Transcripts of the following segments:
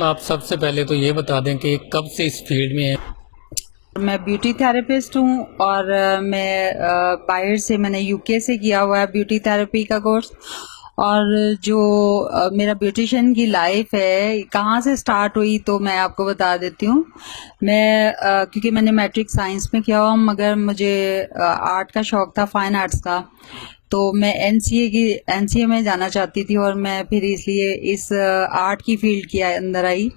Ma'am आप सबसे पहले तो ये बता दें कि कब से इस फील्ड में हैं? मैं ब्यूटी थेरेपिस्ट हूँ और मैं बाहर से मैंने यूके से किया हुआ है ब्यूटी थेरेपी का कोर्स। और जो मेरा ब्यूटिशियन की लाइफ है कहाँ से स्टार्ट हुई तो मैं आपको बता देती हूँ। मैं क्योंकि मैंने मैट्रिक साइंस में किया हुआ मगर मुझे आर्ट का शौक था, फाइन आर्ट्स का। तो मैं एनसीए में जाना चाहती थी और मैं फिर इसलिए इस आर्ट की फील्ड के अंदर आई।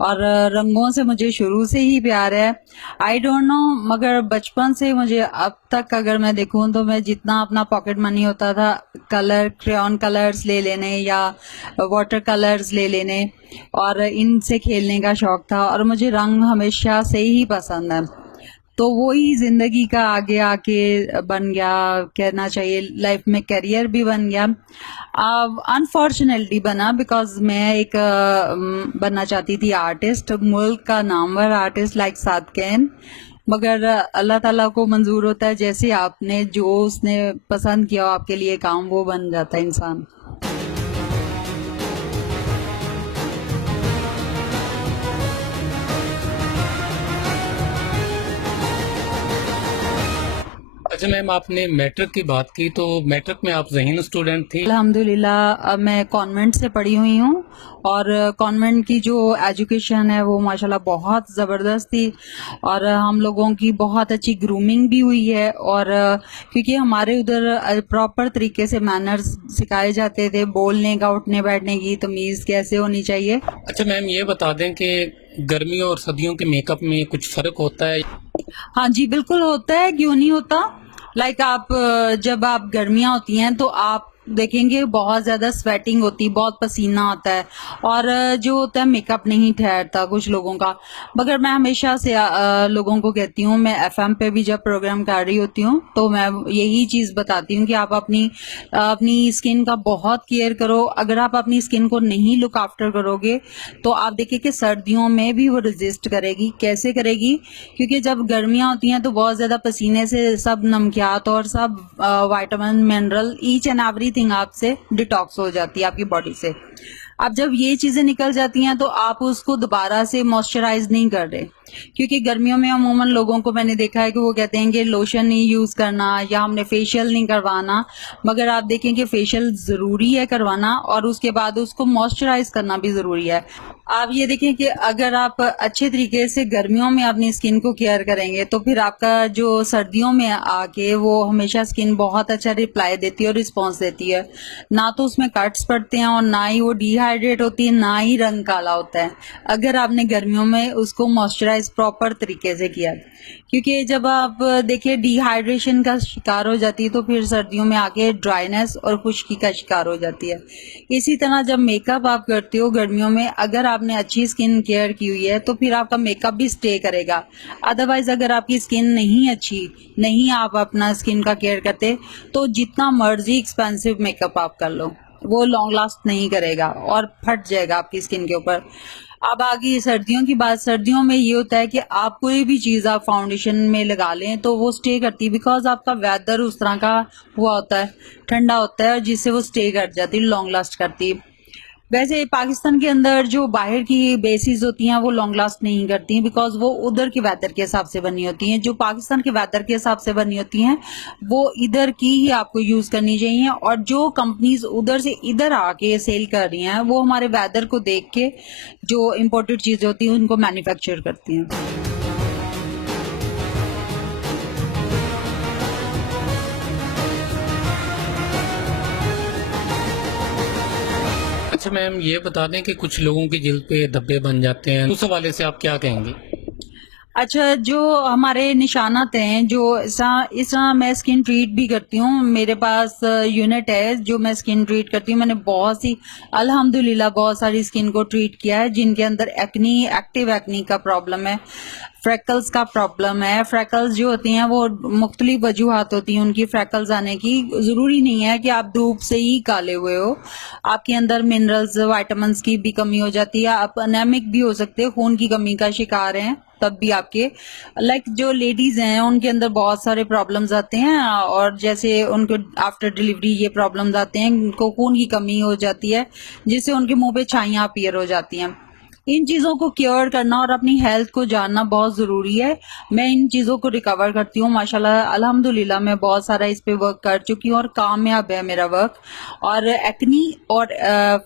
और रंगों से मुझे शुरू से ही प्यार है। आई डोंट नो मगर बचपन से मुझे अब तक अगर मैं देखूं तो मैं जितना अपना पॉकेट मनी होता था क्रेयॉन कलर्स ले लेने या वाटर कलर्स ले लेने और इनसे खेलने का शौक था। और मुझे रंग हमेशा से ही पसंद है। तो वो ही जिंदगी का आगे आके बन गया, कहना चाहिए लाइफ में करियर भी बन गया। अनफॉर्चुनेटली बना बिकॉज मैं एक बनना चाहती थी आर्टिस्ट, मुल्क का नामवर आर्टिस्ट लाइक सादकैन। मगर अल्लाह ताला को मंजूर होता है जैसे आपने जो उसने पसंद किया हो आपके लिए काम वो बन जाता है इंसान। अच्छा मैम आपने मैट्रिक की बात की तो मैट्रिक में आप ज़हीन स्टूडेंट थी? अल्हम्दुलिल्लाह मैं कॉन्वेंट से पढ़ी हुई हूँ और कॉन्वेंट की जो एजुकेशन है वो माशाल्लाह बहुत ज़बरदस्त थी। और हम लोगों की बहुत अच्छी ग्रूमिंग भी हुई है। और क्योंकि हमारे उधर प्रॉपर तरीके से मैनर्स सिखाए जाते थे, बोलने का, उठने बैठने की तमीज़ कैसे होनी चाहिए। अच्छा मैम ये बता दें कि गर्मियों और सर्दियों के मेकअप में कुछ फ़र्क होता है? हाँ जी, बिल्कुल होता है, क्यों नहीं होता। लाइक आप जब आप गर्मियाँ होती हैं तो आप देखेंगे बहुत ज़्यादा स्वेटिंग होती है, बहुत पसीना आता है और जो होता है मेकअप नहीं ठहरता कुछ लोगों का। मगर मैं हमेशा से लोगों को कहती हूँ, मैं एफएम पे भी जब प्रोग्राम कर रही होती हूँ तो मैं यही चीज़ बताती हूँ कि आप अपनी स्किन का बहुत केयर करो। अगर आप अपनी स्किन को नहीं लुक आफ्टर करोगे तो आप देखिए कि सर्दियों में भी वो रेजिस्ट करेगी। कैसे करेगी? क्योंकि जब गर्मियाँ होती हैं तो बहुत ज़्यादा पसीने से सब नमकियात और सब vitamin mineral each and everything आपसे डिटॉक्स हो जाती है आपकी बॉडी से। अब जब ये चीज़ें निकल जाती हैं तो आप उसको दोबारा से मॉइस्चराइज नहीं कर रहे। क्योंकि गर्मियों में अमूमन लोगों को मैंने देखा है कि वो कहते हैं कि लोशन नहीं यूज़ करना या हमने फेशियल नहीं करवाना। मगर आप देखें कि फेशियल ज़रूरी है करवाना और उसके बाद उसको मॉइस्चराइज करना भी ज़रूरी है। आप ये देखें कि अगर आप अच्छे तरीके से गर्मियों में अपनी स्किन को केयर करेंगे तो फिर आपका जो सर्दियों में आके वो हमेशा स्किन बहुत अच्छा रिप्लाई देती है और रिस्पॉन्स देती है। ना तो उसमें कट्स पड़ते हैं और ना ही वो डिहाइड्रेट होती है, ना ही रंग काला होता है अगर आपने गर्मियों में उसको मॉइस्चराइज प्रॉपर तरीके से किया। क्योंकि जब आप देखिए डिहाइड्रेशन का शिकार हो जाती है तो फिर सर्दियों में आके ड्राइनेस और खुश्की का शिकार हो जाती है। इसी तरह जब मेकअप आप करते हो गर्मियों में, अगर आपने अच्छी स्किन केयर की हुई है तो फिर आपका मेकअप भी स्टे करेगा। अदरवाइज अगर आपकी स्किन नहीं अच्छी, नहीं आप अपना स्किन का केयर करते तो जितना मर्जी एक्सपेंसिव मेकअप आप कर लो वो लॉन्ग लास्ट नहीं करेगा और फट जाएगा आपकी स्किन के ऊपर। अब आ गई सर्दियों की बात। सर्दियों में ये होता है कि आप कोई भी चीज़ आप फाउंडेशन में लगा लें तो वो स्टे करती है बिकॉज आपका वेदर उस तरह का हुआ होता है, ठंडा होता है और जिससे वो स्टे कर जाती है, लॉन्ग लास्ट करती है। वैसे पाकिस्तान के अंदर जो बाहर की बेसिस होती हैं वो लॉन्ग लास्ट नहीं करती हैं बिकॉज वो उधर के वेदर के हिसाब से बनी होती हैं। जो पाकिस्तान के वेदर के हिसाब से बनी होती हैं वो इधर की ही आपको यूज़ करनी चाहिए। और जो कंपनीज उधर से इधर आके सेल कर रही हैं वो हमारे वेदर को देख के जो इम्पोर्टेड चीज़ें होती हैं उनको मैन्युफैक्चर करती हैं। अच्छा मैम ये बता दें कि कुछ लोगों की जिल्द पे धब्बे बन जाते हैं, उस हवाले से आप क्या कहेंगी? अच्छा, जो हमारे निशानात हैं, जो इस तरह मैं स्किन ट्रीट भी करती हूँ। मेरे पास यूनिट है जो मैं स्किन ट्रीट करती हूँ। मैंने बहुत सी अल्हम्दुलिल्लाह बहुत सारी स्किन को ट्रीट किया है जिनके अंदर एक्नी, एक्टिव एक्नी का प्रॉब्लम है, फ्रैकल्स का प्रॉब्लम है। फ्रैकल्स जो होती हैं वो मुख्तलिफ वजूहात होती हैं उनकी फ्रैकल्स आने की। ज़रूरी नहीं है कि आप धूप से ही काले हुए हो, आपके अंदर मिनरल्स, वाइटामिन्स की भी कमी हो जाती है, आप अनेमिक भी हो सकते हैं, खून की कमी का शिकार हैं तब भी आपके लाइक जो लेडीज हैं उनके अंदर बहुत सारे प्रॉब्लम्स आते हैं और जैसे उनको आफ्टर डिलीवरी ये प्रॉब्लम्स आते हैं, उनको खून की कमी हो जाती है जिससे उनके मुंह पे छाइयाँ अपीयर हो जाती हैं। इन चीज़ों को केयर करना और अपनी हेल्थ को जानना बहुत ज़रूरी है। मैं इन चीज़ों को रिकवर करती हूँ माशाल्लाह, अल्हम्दुलिल्लाह मैं बहुत सारा इस पे वर्क कर चुकी हूँ और कामयाब है मेरा वर्क। और एक्नी और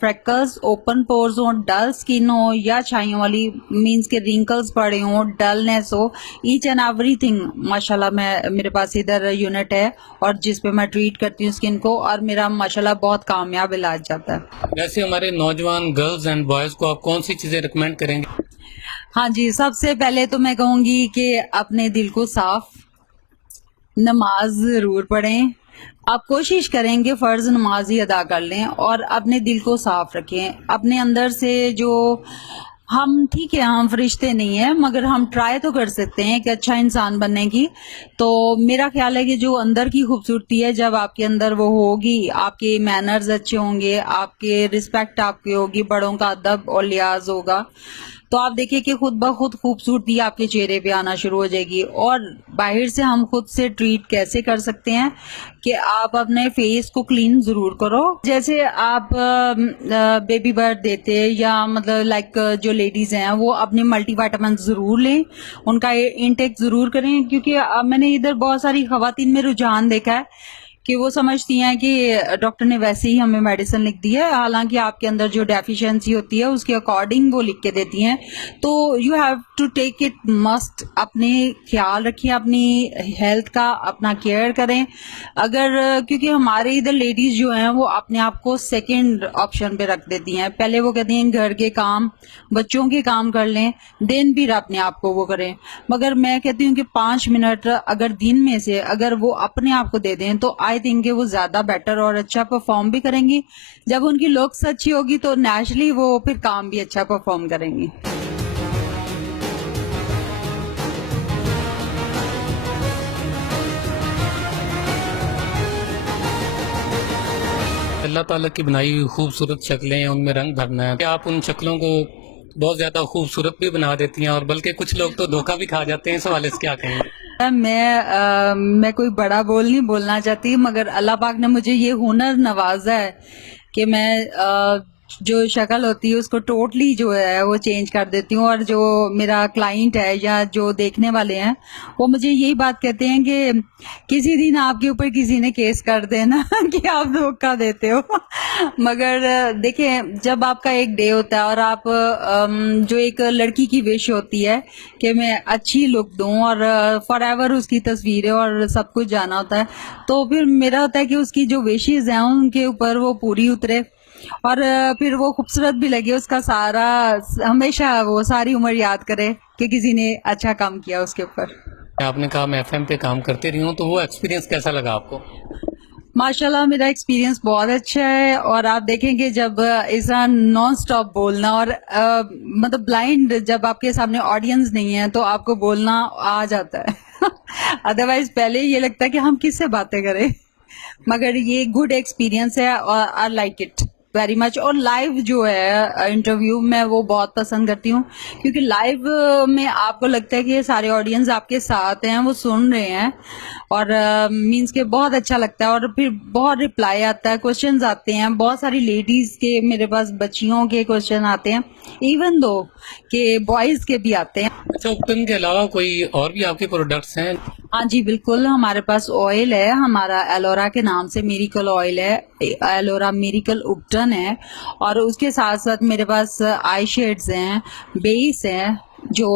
फ्रेकल्स, ओपन पोर्स हो, डल स्किन हो या छाइयों वाली मीन्स के रिंकल्स पड़े हों, डलनेस हो, ईच एंड एवरीथिंग माशाल्लाह मैं मेरे पास इधर यूनिट है और जिस पे मैं ट्रीट करती हूँ स्किन को, और मेरा माशाल्लाह बहुत कामयाब इलाज जाता है। वैसे हमारे नौजवान गर्ल्स एंड बॉयज को आप कौन सी चीजें रिकमेंड करेंगे? हाँ जी, सबसे पहले तो मैं कहूँगी कि अपने दिल को साफ, नमाज ज़रूर पढ़ें। आप कोशिश करें कि फ़र्ज़ नमाज ही अदा कर लें और अपने दिल को साफ रखें। अपने अंदर से जो हम ठीक है, हम फरिश्ते नहीं हैं, मगर हम ट्राई तो कर सकते हैं एक अच्छा इंसान बनने की। तो मेरा ख्याल है कि जो अंदर की खूबसूरती है, जब आपके अंदर वो होगी, आपके मैनर्स अच्छे होंगे, आपके रिस्पेक्ट आपकी होगी, बड़ों का अदब और लिहाज होगा, तो आप देखिए कि खुद ब खुद खूबसूरती आपके चेहरे पे आना शुरू हो जाएगी। और बाहर से हम खुद से ट्रीट कैसे कर सकते हैं कि आप अपने फेस को क्लीन जरूर करो। जैसे आप बेबी बर्थ देते या मतलब लाइक जो लेडीज हैं वो अपने मल्टीविटामिन जरूर लें, उनका इनटेक जरूर करें, क्योंकि मैंने इधर बहुत सारी खवातीन में रुझान देखा है कि वो समझती हैं कि डॉक्टर ने वैसे ही हमें मेडिसिन लिख दी है, हालांकि आपके अंदर जो डेफिशिएंसी होती है उसके अकॉर्डिंग वो लिख के देती हैं। तो you have to take it must, अपने ख्याल रखिए, अपनी हेल्थ का अपना केयर करें। अगर क्योंकि हमारे इधर लेडीज जो हैं वो अपने आप को सेकंड ऑप्शन पे रख देती हैं, पहले वो कहती हैं घर के काम, बच्चों के काम कर लें, देन फिर अपने आप को वो करें। मगर मैं कहती हूँ कि 5 मिनट अगर दिन में से अगर वो अपने आप को दे दें तो आई थिंक वो ज्यादा बेटर और अच्छा परफॉर्म भी करेंगी। जब उनकी लुक्स अच्छी होगी तो नेचुरली वो फिर काम भी अच्छा परफॉर्म करेंगी। अल्लाह ताला की बनाई हुई खूबसूरत शक्लें हैं, उनमें रंग भरना है। क्या आप उन शक्लों को बहुत ज्यादा खूबसूरत भी बना देती हैं, और बल्कि कुछ लोग तो धोखा भी खा जाते हैं, इस हवाले से क्या कहेंगे? मैं कोई बड़ा बोल नहीं बोलना चाहती, मगर अल्लाह पाक ने मुझे ये हुनर नवाजा है कि मैं जो शक्ल होती है उसको टोटली जो है वो चेंज कर देती हूँ। और जो मेरा क्लाइंट है या जो देखने वाले हैं वो मुझे यही बात कहते हैं कि किसी दिन आपके ऊपर किसी ने केस कर देना कि आप धोखा देते हो। मगर देखिए, जब आपका एक डे होता है और आप जो एक लड़की की विश होती है कि मैं अच्छी लुक दूं और फॉर एवर उसकी तस्वीरें और सब कुछ जाना होता है, तो फिर मेरा होता है कि उसकी जो विशेज हैं उनके ऊपर वो पूरी उतरे और फिर वो खूबसूरत भी लगे, उसका सारा हमेशा वो सारी उम्र याद करे कि किसी ने अच्छा काम किया उसके ऊपर। आपने कहा मैं एफएम पे काम करते रही हूँ, तो वो एक्सपीरियंस कैसा लगा आपको? माशाल्लाह मेरा एक्सपीरियंस बहुत अच्छा है। और आप देखेंगे जब ऐसा नॉन स्टॉप बोलना और मतलब ब्लाइंड, जब आपके सामने ऑडियंस नहीं है तो आपको बोलना आ जाता है अदरवाइज पहले ये लगता है कि हम किससे बातें करें। मगर ये गुड एक्सपीरियंस है और I like it very much. और लाइव जो है इंटरव्यू मैं वो बहुत पसंद करती हूँ, क्योंकि लाइव में आपको लगता है कि ये सारे ऑडियंस आपके साथ हैं, वो सुन रहे हैं, और मींस के बहुत अच्छा लगता है। और फिर बहुत रिप्लाई आता है, क्वेश्चंस आते हैं, बहुत सारी लेडीज के मेरे पास बच्चियों के क्वेश्चन आते हैं, इवन दो के बॉयज के भी आते हैं। अच्छा, उपटन के अलावा कोई और भी आपके प्रोडक्ट्स हैं? हाँ जी बिल्कुल, हमारे पास ऑयल है, हमारा एलोरा के नाम से मिरिकल ऑयल है, एलोरा मिरिकल उपटन है। और उसके साथ साथ मेरे पास आई शेड्स हैं, बेस है, जो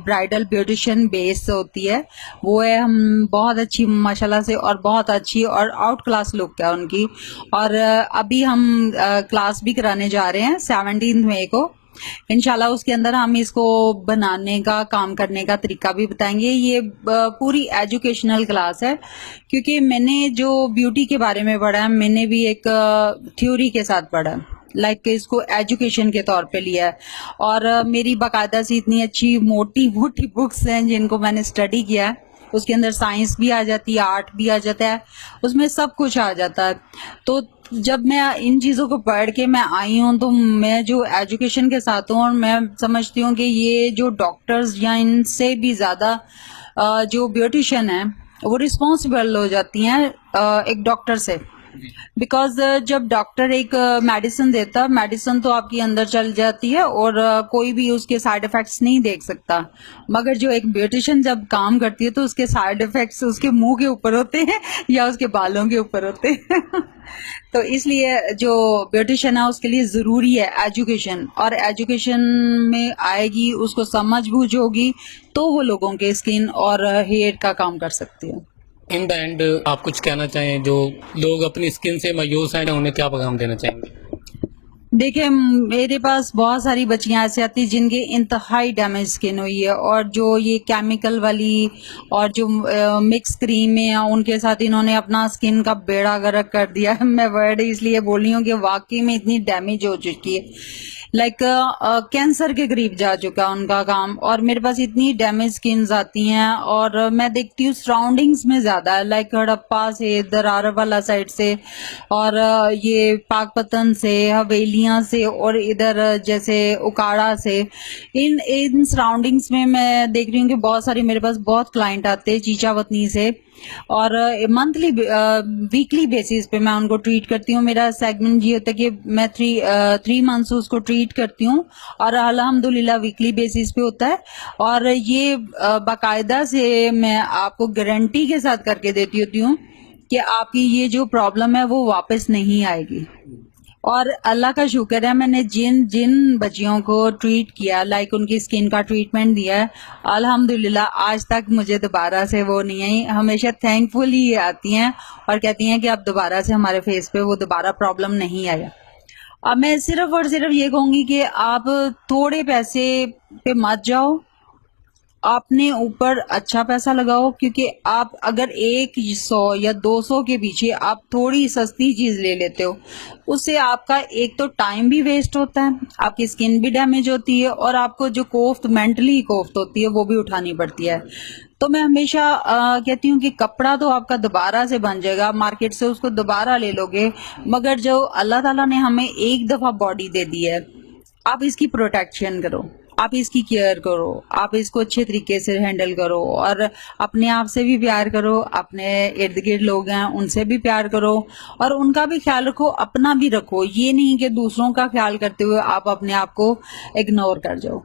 ब्राइडल ब्यूटिशियन बेस होती है वो है, हम बहुत अच्छी माशाल्लाह से, और बहुत अच्छी और आउट क्लास लुक है उनकी। और अभी हम क्लास भी कराने जा रहे हैं 17 मई को इंशाल्लाह। उसके अंदर हम इसको बनाने का, काम करने का तरीका भी बताएंगे। ये पूरी एजुकेशनल क्लास है, क्योंकि मैंने जो ब्यूटी के बारे में पढ़ा है, मैंने भी एक थ्योरी के साथ पढ़ा है, लाइक इसको एजुकेशन के तौर पे लिया है। और मेरी बाकायदा से इतनी अच्छी मोटी मोटी बुक्स हैं जिनको मैंने स्टडी किया है, उसके अंदर साइंस भी आ जाती है, आर्ट भी आ जाता है, उसमें सब कुछ आ जाता है। तो जब मैं इन चीज़ों को पढ़ के मैं आई हूँ तो मैं जो एजुकेशन के साथ हूँ, और मैं समझती हूँ कि ये जो डॉक्टर्स या इनसे भी ज़्यादा जो ब्यूटिशियन है वो रिस्पॉन्सिबल हो जाती हैं एक डॉक्टर से। बिकॉज जब डॉक्टर एक मेडिसिन देता, मेडिसिन तो आपकी अंदर चल जाती है और कोई भी उसके साइड इफेक्ट्स नहीं देख सकता, मगर जो एक ब्यूटिशियन जब काम करती है तो उसके साइड इफेक्ट्स उसके मुंह के ऊपर होते हैं या उसके बालों के ऊपर होते हैं तो इसलिए जो ब्यूटिशियन है उसके लिए ज़रूरी है एजुकेशन, और एजुकेशन में आएगी, उसको समझ बूझ होगी तो वो लोगों के स्किन और हेयर का काम कर सकती है। इन द एंड आप कुछ कहना चाहें जो लोग अपनी स्किन से मायूस हैं, उन्हें क्या पैगाम देना चाहेंगे? देखिए, मेरे पास बहुत सारी बच्चियां ऐसी आती जिनके इंतहाई डैमेज स्किन हुई है, और जो ये केमिकल वाली और जो मिक्स क्रीम है उनके साथ इन्होंने अपना स्किन का बेड़ा गर्क कर दिया है। मैं वर्ड इसलिए बोल रही हूँ कि वाकई में इतनी डैमेज हो चुकी है, लाइक कैंसर के करीब जा चुका है उनका काम। और मेरे पास इतनी डैमेज स्किन्स आती हैं, और मैं देखती हूँ सराउंडिंग्स में ज़्यादा है, लाइक हड़प्पा से, दरार वाला साइड से, और ये पाकपतन से, हवेलियाँ से, और इधर जैसे उकाड़ा से, इन इन सराउंडिंग्स में मैं देख रही हूँ कि बहुत सारी मेरे पास बहुत क्लाइंट आते हैं चीचावतनी से, और मंथली वीकली बेसिस पे मैं उनको ट्रीट करती हूँ। मेरा सेगमेंट ये होता है कि मैं 3 मंथ्स उसको ट्रीट करती हूँ, और अल्हम्दुलिल्लाह वीकली बेसिस पे होता है। और ये बाकायदा से मैं आपको गारंटी के साथ करके देती होती हूँ कि आपकी ये जो प्रॉब्लम है वो वापस नहीं आएगी। और अल्लाह का शुक्र है, मैंने जिन जिन बच्चियों को ट्रीट किया, लाइक उनकी स्किन का ट्रीटमेंट दिया है, अल्हम्दुलिल्लाह आज तक मुझे दोबारा से वो नहीं आई। हमेशा थैंकफुल ही आती हैं और कहती हैं कि अब दोबारा से हमारे फेस पे वो दोबारा प्रॉब्लम नहीं आया। अब मैं सिर्फ और सिर्फ ये कहूँगी कि आप थोड़े पैसे पे मत जाओ, अपने ऊपर अच्छा पैसा लगाओ, क्योंकि आप अगर 100 या 200 के पीछे आप थोड़ी सस्ती चीज ले लेते हो, उससे आपका एक तो टाइम भी वेस्ट होता है, आपकी स्किन भी डैमेज होती है, और आपको जो कोफ्त मेंटली कोफ्त होती है वो भी उठानी पड़ती है। तो मैं हमेशा कहती हूँ कि कपड़ा तो आपका दोबारा से बन जाएगा, मार्केट से उसको दोबारा ले लोगे, मगर जो अल्लाह ताला ने हमें एक दफा बॉडी दे दी है, आप इसकी प्रोटेक्शन करो, आप इसकी केयर करो, आप इसको अच्छे तरीके से हैंडल करो, और अपने आप से भी प्यार करो, अपने इर्द गिर्द लोग हैं उनसे भी प्यार करो, और उनका भी ख्याल रखो, अपना भी रखो। ये नहीं कि दूसरों का ख्याल करते हुए आप अपने आप को इग्नोर कर जाओ।